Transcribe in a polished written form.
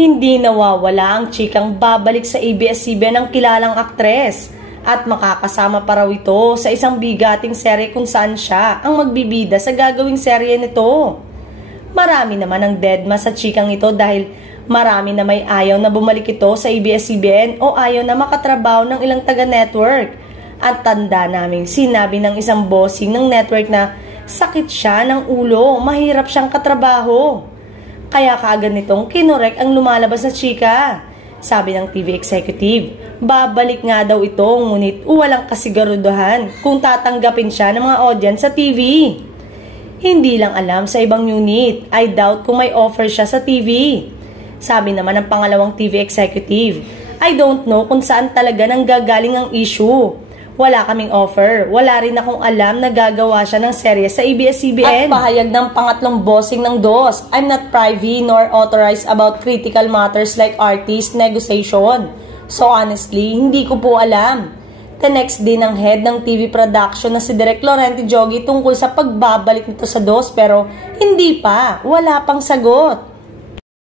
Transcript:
Hindi nawawala ang chikang babalik sa ABS-CBN ng kilalang aktres at makakasama pa raw ito sa isang bigating serye kung saan siya ang magbibida sa gagawing serye nito. Marami naman ang deadma sa chikang ito dahil marami na may ayaw na bumalik ito sa ABS-CBN o ayaw na makatrabaho ng ilang taga-network. At tanda naming sinabi ng isang bossing ng network na sakit siya ng ulo, mahirap siyang katrabaho. Kaya kaagad nitong kinorek ang lumalabas na chika. Sabi ng TV executive, babalik nga daw ito ngunit walang kasiguruduhan kung tatanggapin siya ng mga audience sa TV. Hindi lang alam sa ibang unit, I doubt kung may offer siya sa TV. Sabi naman ng pangalawang TV executive, I don't know kung saan talaga nanggagaling ang issue. Wala kaming offer. Wala rin akong alam na gagawa siya ng serye sa ABS-CBN. At pahayag ng pangatlong bossing ng DOS, I'm not privy nor authorized about critical matters like artist negotiation. So honestly, hindi ko po alam. The next day ng head ng TV production na si Direk Laurenti Joggy tungkol sa pagbabalik nito sa DOS pero hindi pa. Wala pang sagot.